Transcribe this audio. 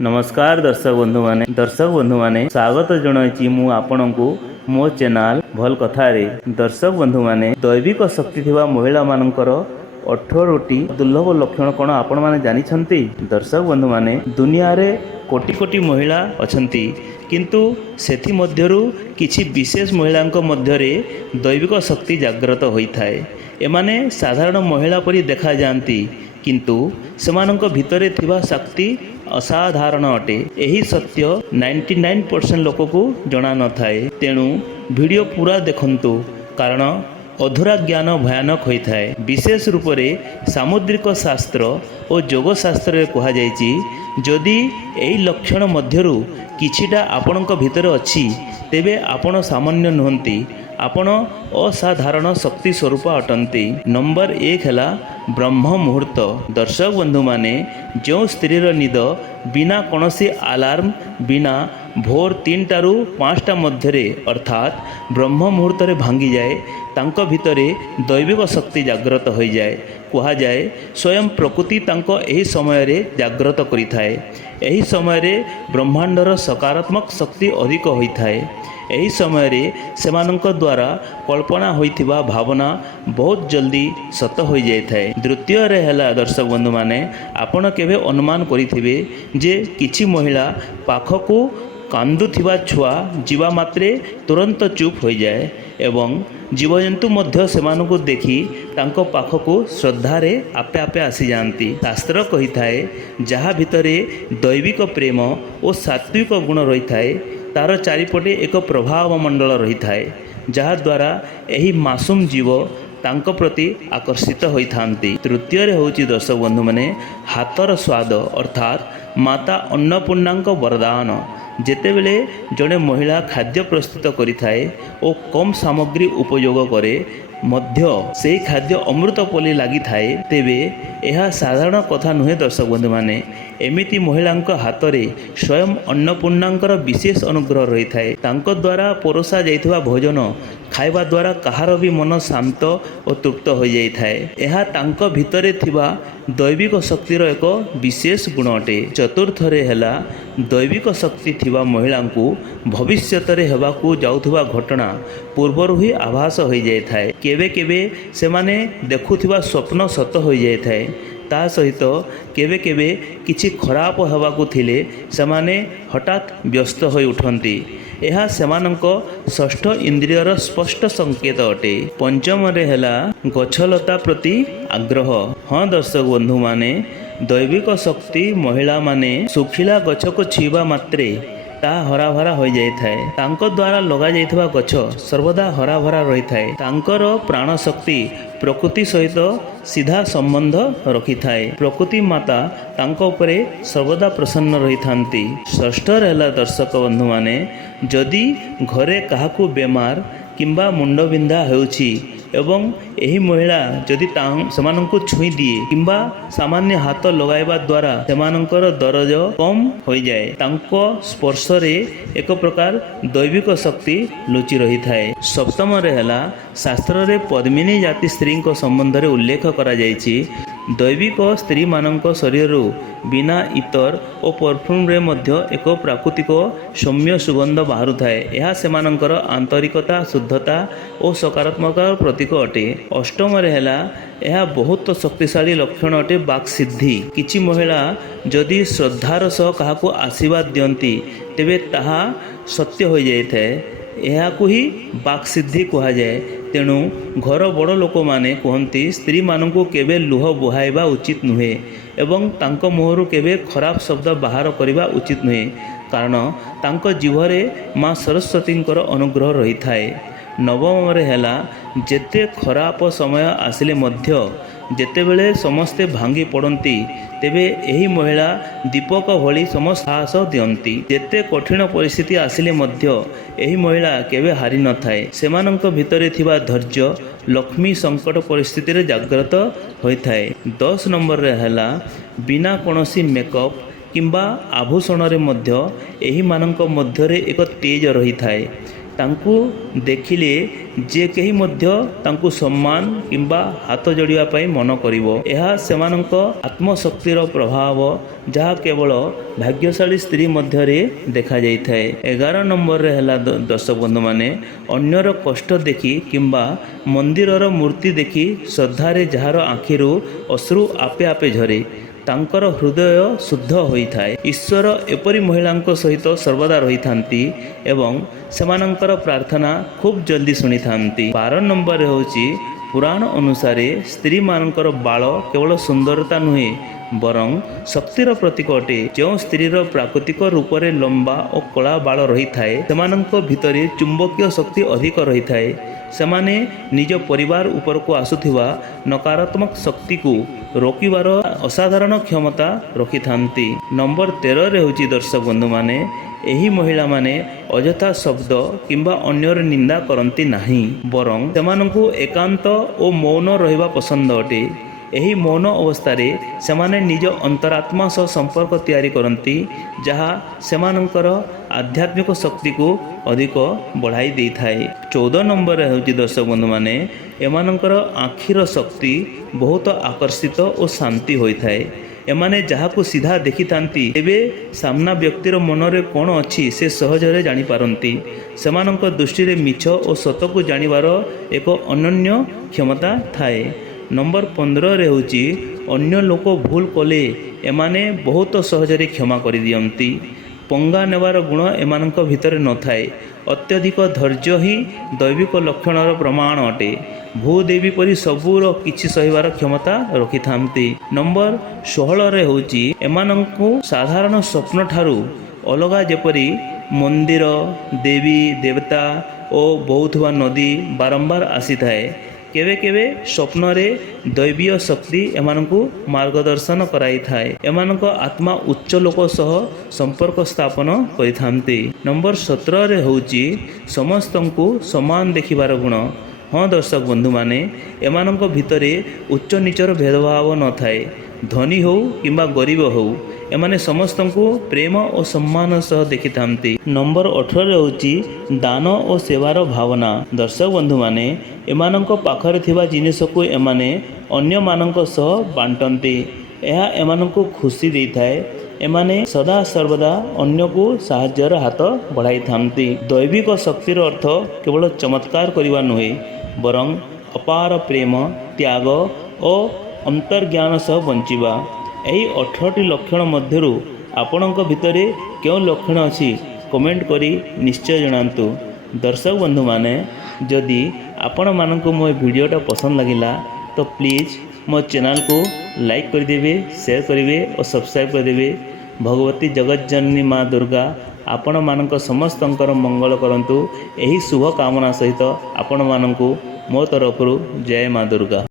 नमस्कार दर्शक बंधु माने स्वागत जणाइछि मु आपनकु मो चैनल भल कथारे। दर्शक बंधु माने दैविक शक्ति थिबा महिला मानकर 18टी दुर्लभ लक्षण कोन आपण माने जानि छंती। दर्शक बंधु माने दुनिया रे कोटी कोटी महिला अछंती, किंतु सेथि मध्यरु किछि विशेष महिलांक मध्यरे दैविक शक्ति जागृत होइथाय। एमाने साधारण महिला परि देखा जांती, किंतु सेमानंक भितरे थिबा शक्ति असाधारण अटे। यही सत्य 99% लोक को जना न थाए। तेणु वीडियो पूरा देखंतु, कारण अधूरा ज्ञान भयानक होता है। विशेष रूप से सामुद्रिक शास्त्र और योग शास्त्र में कहा जायछि, जदि यही लक्षण मध्यरु किछिटा आपणक भितर अछि तेबे आपण सामान्य नुहंती, आपण असाधारण शक्ति स्वरूप अटंती। नंबर 1 है ब्रह्म मुहूर्त। दर्शक बंधु माने जो स्त्रीर निद बिना कौनसी अलार्म बिना भोर 3 ରୁ 5 मध्यरे अर्थात ब्रह्म मुहूर्त रे भांगी जाए, तांको भितरे दैविक शक्ति जागृत हो जाए। कहा जाए स्वयं प्रकृति तांको एही समय रे जागृत करिथाए। एही समय रे ब्रह्मांडर सकारात्मक शक्ति अधिक होइथाए। एही समय रे सेमानंक द्वारा कल्पना होइथिबा भावना बहुत जल्दी सत हो जाए। द्वितीय रे हला दर्शक बंधु माने आपण केबे अनुमान करिथिबे जे किछि महिला पाखकु कांदुथिबा छुआ जीवा मात्रे तुरंत चुप हो जाए एवं जीवजंतु मध्य सेमानकु देखि तांको पाखकु श्रद्धारे आपे आपे आसी जाती। शास्त्र कही थाए जहा भितरे दैविक प्रेम और सात्विक गुण रही थाए तार चारिपटे एक प्रभाव मंडल रही थाए, जहा द्वारा यही मासूम जीव तांको प्रति आकर्षित होइथांती। तृतीय रे होची दर्शक बंधु माने हाथर स्वाद अर्थात माता अन्नपूर्णांक वरदान। जेतेबेले जड़े महिला खाद्य प्रस्तुत करिथाए और कम सामग्री उपयोग करे मध्य से खाद्य अमृत पली लगी थाए, तेबे यह साधारण कथा नुहे। दर्शक बंधु माने एमिति महिलांक हाथ रे स्वयं अन्नपूर्णांकर विशेष अनुग्रह रही थाए। तांको द्वारा परोसा जाइथिबा भोजन खाइबा द्वारा कहार भी मन शांत और तृप्त हो जाई थाए। यह तांको भितरे थिबा दैविक शक्तिर एक विशेष गुण अटे। चतुर्थ रे हला दैविक शक्ति थिबा महिलांकु भविष्यत रे हेबाकु जाउथिबा घटना पूर्वरु ही आभास हो जाई थाए। केबे केबे सेमाने देखुथिबा स्वप्न सत हो जाई थाए। ता सहित केबे केबे किछि खराब हेबाकु थिले सेमाने हठात व्यस्त हो उठंती। यह सेमानंक षष्ठ इंद्रियर स्पष्ट संकेत अटे। पंचम रे हला गछलता प्रति आग्रह। हाँ दर्शक बंधु माने दैविक शक्ति महिला माने सुखिला गछ को छुईबा मात्रे ता हरा भरा हो जाए थाए। तांको द्वारा लगा जाइथिबा गछ सर्वदा हरा भरा रही थाए। तांकर प्राण शक्ति प्रकृति सहित सीधा संबंध रखी थाए। प्रकृति माता तांको उपरे सर्वदा प्रसन्न रही थांती। षष्ठ रहला दर्शक बंधु माने जदि घरे काहाकू बेमार किंबा मुंड बिंधा हेउछि एवं यही महिला जदि सेमानंकु छुई दिए किंबा सामान्य हाथ लगाइबा द्वारा सेमानंकर दरज कम हो जाए। तांको स्पर्श रे एक प्रकार दैविक शक्ति लुचि रही थाए। सप्तम रे हला शास्त्र रे पद्मिनी जाति स्त्री को संबंध रे उल्लेख करा जायछि। दैविक स्त्री मानक शरीर बिना इतर और परफ्यूम रे मध्य एक प्राकृतिक सौम्य सुगंध बाहर थाए। यह सेमानंकर आंतरिकता शुद्धता और सकारात्मक प्रतीक अटे। अष्टम रे हला यह बहुत शक्तिशाली लक्षण अटे बाक सिद्धि। किछि महिला जदि श्रद्धार सह काहाकू आशीर्वाद दियंती तेबे ताहा सत्य हो जाए थाए। यहाकू ही बाक सिद्धि कहा जाए। तेणु घर बड़ लोक माने कहती स्त्री मानू केबे लुह बुहाइबा उचित नुहे एवं तांको मुहरु केबे खराब शब्द बाहर करने उचित नुहे, कारण तांको जीवरे माँ सरस्वतींकर अनुग्रह रही थाए। नवम रे हला जेते खराब समय आसिले मध्य जेतेबेले समस्ते भांगी पड़ती तेबे यही महिला दीपक भली समस्त साहस दियंती। जेते कठिन परिस्थिति आसिले मध्य यही महिला केबे हारि न थाए। सेमानंक भितरे थिबा धैर्य लक्ष्मी संकट परिस्थिति रे जागृत होइथाए। 10 नंबर रे हला बिना कोनोसी मेकअप किंबा आभूषण रे मध्य यही मानंक मध्य रे एक तेज रही थाए। ତାଙ୍କୁ ଦେଖିଲେ ଯେ କେହି ମଧ୍ୟ ତାଙ୍କୁ ସମ୍ମାନ କିମ୍ବା ହାତ ଯୋଡ଼ିବା ପାଇଁ ମନ କରିବ। ଏହା ସେମାନଙ୍କ ଆତ୍ମଶକ୍ତିର ପ୍ରଭାବ, ଯାହା କେବଳ ଭାଗ୍ୟଶାଳୀ ସ୍ତ୍ରୀ ମଧ୍ୟରେ ଦେଖାଯାଇଥାଏ। 11 ନମ୍ବରରେ ହେଲା ଦର୍ଶକ ବନ୍ଧୁମାନେ, ଅନ୍ୟର କଷ୍ଟ ଦେଖି କିମ୍ବା ମନ୍ଦିରର ମୂର୍ତ୍ତି ଦେଖି ଶ୍ରଦ୍ଧାରେ ଯାହାର ଆଖିରୁ ଅଶ୍ରୁ ଆପେ ଆପେ ଝରେ, ତାଙ୍କର ହୃଦୟ ଶୁଦ୍ଧ ହୋଇଥାଏ। ଈଶ୍ୱର ଏପରି ମହିଳାଙ୍କ ସହିତ ସର୍ବଦା ରହିଥାନ୍ତି ଏବଂ ସେମାନଙ୍କର ପ୍ରାର୍ଥନା ଖୁବ୍ ଜଲ୍ଦି ଶୁଣିଥାନ୍ତି। 12 ନମ୍ବରରେ ହେଉଛି, ପୁରାଣ ଅନୁସାରେ ସ୍ତ୍ରୀମାନଙ୍କର ବାଳ କେବଳ ସୁନ୍ଦରତା ନୁହେଁ ବରଂ ଶକ୍ତିର ପ୍ରତୀକ ଅଟେ। ଯେଉଁ ସ୍ତ୍ରୀର ପ୍ରାକୃତିକ ରୂପରେ ଲମ୍ବା ଓ କଳା ବାଳ ରହିଥାଏ, ସେମାନଙ୍କ ଭିତରେ ଚୁମ୍ବକୀୟ ଶକ୍ତି ଅଧିକ ରହିଥାଏ। ସେମାନେ ନିଜ ପରିବାର ଉପରକୁ ଆସୁଥିବା ନକାରାତ୍ମକ ଶକ୍ତିକୁ ରୋକିବାର ଅସାଧାରଣ କ୍ଷମତା ରଖିଥାନ୍ତି। ନମ୍ବର 13ରେ ହେଉଛି ଦର୍ଶକ ବନ୍ଧୁମାନେ, ଏହି ମହିଳାମାନେ ଅଯଥା ଶବ୍ଦ କିମ୍ବା ଅନ୍ୟର ନିନ୍ଦା କରନ୍ତି ନାହିଁ, ବରଂ ସେମାନଙ୍କୁ ଏକାନ୍ତ ଓ ମୌନ ରହିବା ପସନ୍ଦ ଅଟେ। ଏହି ମୌନ ଅବସ୍ଥାରେ ସେମାନେ ନିଜ ଅନ୍ତରାତ୍ମା ସହ ସମ୍ପର୍କ ତିଆରି କରନ୍ତି, ଯାହା ସେମାନଙ୍କର ଆଧ୍ୟାତ୍ମିକ ଶକ୍ତିକୁ ଅଧିକ ବଢ଼ାଇ ଦେଇଥାଏ। 14 ନମ୍ବରରେ ହେଉଛି ଦର୍ଶକ ବନ୍ଧୁମାନେ, ଏମାନଙ୍କର ଆଖିର ଶକ୍ତି ବହୁତ ଆକର୍ଷିତ ଓ ଶାନ୍ତି ହୋଇଥାଏ। ଏମାନେ ଯାହାକୁ ସିଧା ଦେଖିଥାନ୍ତି, ତେବେ ସାମ୍ନା ବ୍ୟକ୍ତିର ମନରେ କ'ଣ ଅଛି ସେ ସହଜରେ ଜାଣିପାରନ୍ତି। ସେମାନଙ୍କ ଦୃଷ୍ଟିରେ ମିଛ ଓ ସତକୁ ଜାଣିବାର ଏକ ଅନନ୍ୟ କ୍ଷମତା ଥାଏ। ନମ୍ବର 15ରେ ହେଉଛି, ଅନ୍ୟ ଲୋକ ଭୁଲ କଲେ ଏମାନେ ବହୁତ ସହଜରେ କ୍ଷମା କରିଦିଅନ୍ତି। ପଙ୍ଗା ନେବାର ଗୁଣ ଏମାନଙ୍କ ଭିତରେ ନଥାଏ। ଅତ୍ୟଧିକ ଧୈର୍ଯ୍ୟ ହିଁ ଦୈବିକ ଲକ୍ଷଣର ପ୍ରମାଣ ଅଟେ। ଭୂଦେବୀ ପରି ସବୁର କିଛି ସହିବାର କ୍ଷମତା ରଖିଥାନ୍ତି। ନମ୍ବର 16ରେ ହେଉଛି, ଏମାନଙ୍କୁ ସାଧାରଣ ସ୍ୱପ୍ନଠାରୁ ଅଲଗା ଯେପରି ମନ୍ଦିର, ଦେବୀ ଦେବତା ଓ ବହୁଥିବା ନଦୀ ବାରମ୍ବାର ଆସିଥାଏ। କେବେ କେବେ ସ୍ୱପ୍ନରେ ଦୈବୀୟ ଶକ୍ତି ଏମାନଙ୍କୁ ମାର୍ଗଦର୍ଶନ କରାଇଥାଏ। ଏମାନଙ୍କ ଆତ୍ମା ଉଚ୍ଚ ଲୋକ ସହ ସମ୍ପର୍କ ସ୍ଥାପନ କରିଥାନ୍ତି। ନମ୍ବର 17ରେ ହେଉଛି, ସମସ୍ତଙ୍କୁ ସମାନ ଦେଖିବାର ଗୁଣ। ହଁ ଦର୍ଶକ ବନ୍ଧୁମାନେ, ଏମାନଙ୍କ ଭିତରେ ଉଚ୍ଚ ନିଚର ଭେଦଭାବ ନଥାଏ। ଧନୀ ହେଉ କିମ୍ବା ଗରିବ ହେଉ, ଏମାନେ ସମସ୍ତଙ୍କୁ ପ୍ରେମ ଓ ସମ୍ମାନ ସହ ଦେଖିଥାନ୍ତି। ନମ୍ବର 18ରେ ହେଉଛି, ଦାନ ଓ ସେବାର ଭାବନା। ଦର୍ଶକ ବନ୍ଧୁମାନେ, ଏମାନଙ୍କ ପାଖରେ ଥିବା ଜିନିଷକୁ ଏମାନେ ଅନ୍ୟମାନଙ୍କ ସହ ବାଣ୍ଟନ୍ତି। ଏହା ଏମାନଙ୍କୁ ଖୁସି ଦେଇଥାଏ। ଏମାନେ ସଦାସର୍ବଦା ଅନ୍ୟକୁ ସାହାଯ୍ୟର ହାତ ବଢ଼ାଇଥାନ୍ତି। ଦୈବିକ ଶକ୍ତିର ଅର୍ଥ କେବଳ ଚମତ୍କାର କରିବା ନୁହେଁ, ବରଂ ଅପାର ପ୍ରେମ, ତ୍ୟାଗ ଓ ଅନ୍ତର୍ଜ୍ଞାନ ସହ ବଞ୍ଚିବା। ଏହି 18ଟି ଲକ୍ଷଣ ମଧ୍ୟରୁ ଆପଣଙ୍କ ଭିତରେ କେଉଁ ଲକ୍ଷଣ ଅଛି, କମେଣ୍ଟ କରି ନିଶ୍ଚୟ ଜଣାନ୍ତୁ। ଦର୍ଶକ ବନ୍ଧୁମାନେ, ଯଦି ଆପଣମାନଙ୍କୁ ମୋ ଭିଡ଼ିଓଟା ପସନ୍ଦ ଲାଗିଲା ତ ପ୍ଲିଜ୍ ମୋ ଚ୍ୟାନେଲକୁ ଲାଇକ୍ କରିଦେବେ, ସେୟାର କରିବେ ଓ ସବସ୍କ୍ରାଇବ୍ କରିଦେବେ। ଭଗବତୀ ଜଗତଜନନୀ ମା ଦୁର୍ଗା ଆପଣମାନଙ୍କ ସମସ୍ତଙ୍କର ମଙ୍ଗଳ କରନ୍ତୁ। ଏହି ଶୁଭ କାମନା ସହିତ ଆପଣମାନଙ୍କୁ ମୋ ତରଫରୁ ଜୟ ମା ଦୁର୍ଗା।